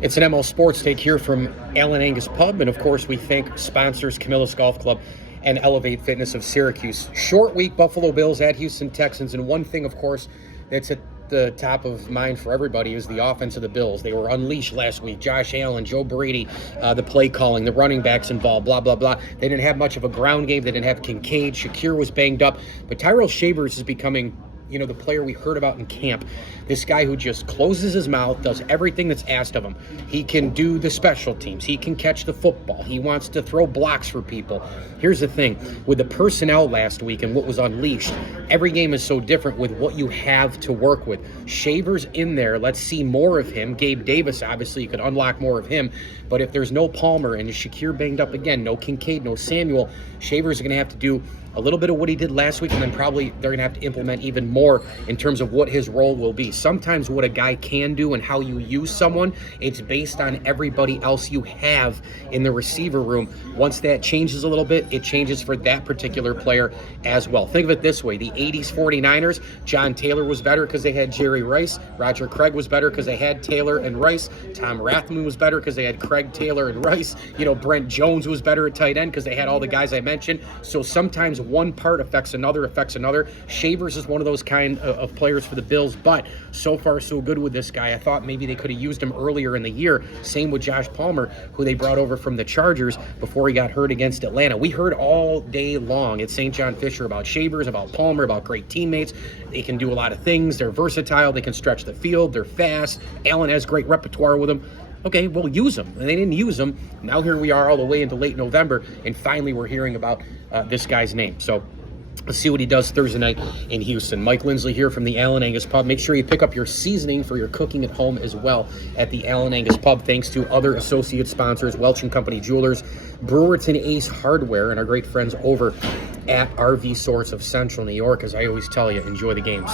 It's an ML Sports Take here from Allen Angus Pub, and of course we thank sponsors Camillus Golf Club and Elevate Fitness of Syracuse. Short week, Buffalo Bills at Houston Texans, and one thing, of course, that's at the top of mind for everybody is the offense of the Bills. They were unleashed last week. Josh Allen, Joe Brady, the play calling, the running backs involved, blah, blah, blah. They didn't have much of a ground game. They didn't have Kincaid. Shakir was banged up. But Tyrell Shavers is becoming, the player we heard about in camp. This guy who just closes his mouth, does everything that's asked of him. He can do the special teams. He can catch the football. He wants to throw blocks for people. Here's the thing. With the personnel last week and what was unleashed, every game is so different with what you have to work with. Shavers in there. Let's see more of him. Gabe Davis, obviously, you could unlock more of him. But if there's no Palmer and Shakir banged up again, no Kincaid, no Samuel, Shavers is going to have to do a little bit of what he did last week, and then probably they're going to have to implement even more in terms of what his role will be. Sometimes what a guy can do and how you use someone, it's based on everybody else you have in the receiver room. Once that changes a little bit, it changes for that particular player as well. Think of it this way. The 80s 49ers, John Taylor was better because they had Jerry Rice. Roger Craig was better because they had Taylor and Rice. Tom Rathman was better because they had Craig, Taylor, and Rice. Brent Jones was better at tight end because they had all the guys I mentioned. So sometimes one part affects another. Shavers is one of those kind of players for the Bills, but so far so good with this guy. I thought maybe they could have used him earlier in the year. Same with Josh Palmer, who they brought over from the Chargers before he got hurt against Atlanta. We heard all day long at St. John Fisher about Shavers, about Palmer, about great teammates. They can do a lot of things. They're versatile. They can stretch the field. They're fast. Allen has great repertoire with them. Okay, well, use them. And they didn't use them. Now here we are all the way into late November, and finally we're hearing about this guy's name. So let's see what he does Thursday night in Houston. Mike Lindsley here from the Allen Angus Pub. Make sure you pick up your seasoning for your cooking at home as well at the Allen Angus Pub, thanks to other associate sponsors, Welch & Company Jewelers, Brewerton Ace Hardware, and our great friends over at RV Source of Central New York. As I always tell you, enjoy the games.